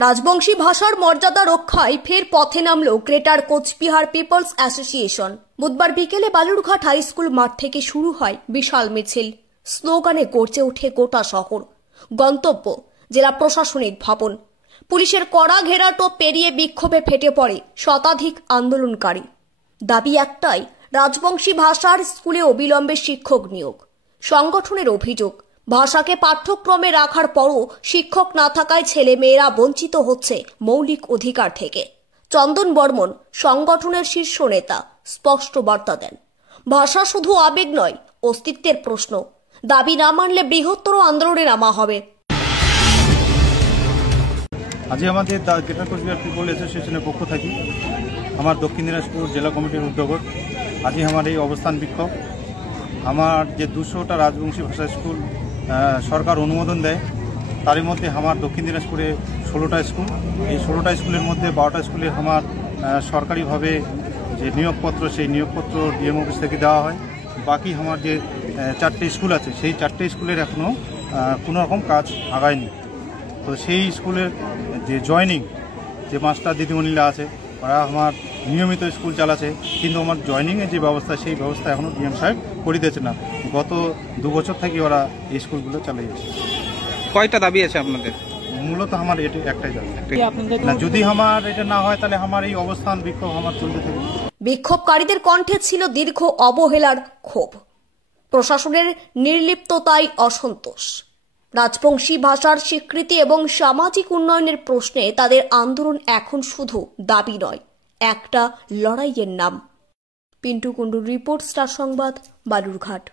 রাজবংশী ভাষার মর্যাদা রক্ষায় ফের পথে নামল গ্রেটার কোচবিহার পিপলস অ্যাসোসিয়েশন। বুধবার বিকেলে বালুরঘাট হাই স্কুল মাঠ থেকে শুরু হয় বিশাল মিছিল। স্লোগানে গর্জে ওঠে গোটা শহর। গন্তব্য জেলা প্রশাসনিক ভবন। পুলিশের কড়া ঘেরাটোপ পেরিয়ে বিক্ষোভে ফেটে পড়ে শতাধিক আন্দোলনকারী। দাবি একটাই, রাজবংশী ভাষার স্কুলে অবিলম্বে শিক্ষক নিয়োগ। সংগঠনের অভিযোগ, ভাষাকে পাঠ্যক্রমে রাখার পরও শিক্ষক না থাকায় ছেলে মেয়েরা বঞ্চিত হচ্ছে মৌলিক অধিকার থেকে। চন্দন বর্মন, সংগঠনের শীর্ষ নেতা, স্পষ্ট বার্তা দেন, ভাষা শুধু আবেগ নয়, অস্তিত্বের প্রশ্ন। দাবি না মানলে বৃহত্তর আন্দোলনে নামা হবে। আজ আমাদের গ্রেটার কোচবিহার পিপল অ্যাসোসিয়েশনের পক্ষ থেকে আমার দক্ষিণ দিনাজপুর জেলা কমিটির উদ্যোগত আজ আমার এই অবস্থান বিক্ষোভ। আমার যে 200টা রাজবংশী ভাষা স্কুল সরকার অনুমোদন দেয়, তার মধ্যে আমার দক্ষিণ দিনাজপুরে 16টা স্কুল। এই 16টা স্কুলের মধ্যে 12টা স্কুলের আমার সরকারিভাবে যে নিয়োগপত্র, সেই নিয়োগপত্র ডিএম অফিস থেকে দেওয়া হয়। বাকি আমার যে 4টে স্কুল আছে, সেই 4টে স্কুলের এখনও কোনো রকম কাজ আগায়নি। তো সেই স্কুলের যে জয়নিং, যে মাস্টার দিদিমণিরা আছে, ওরা আমার নিয়মিত স্কুল চালাচ্ছে, কিন্তু আমার জয়নিংয়ের যে ব্যবস্থা, সেই ব্যবস্থা এখনও ডিএম সাহেব করে দিয়েছে না। গত 2 বছর থেকে ওরা এই স্কুলগুলো চালিয়ে যাচ্ছে। কয়টা দাবি আছে আপনাদের? মূলত আমার এটা একটাই দাবি, না যদি আমার এটা না হয় তাহলে আমার এই অবস্থান বিক্ষোভ আমার চলতে থাকে। বিক্ষোভকারীদের কণ্ঠে ছিল দীর্ঘ অবহেলার ক্ষোভ, প্রশাসনের নির্লিপ্ততায় অসন্তোষ। রাজবংশী ভাষার স্বীকৃতি এবং সামাজিক উন্নয়নের প্রশ্নে তাদের আন্দোলন এখন শুধু দাবি নয়, একটা লড়াইয়ের নাম। পিন্টু কুণ্ডুর রিপোর্ট, স্টার সংবাদ, বালুরঘাট।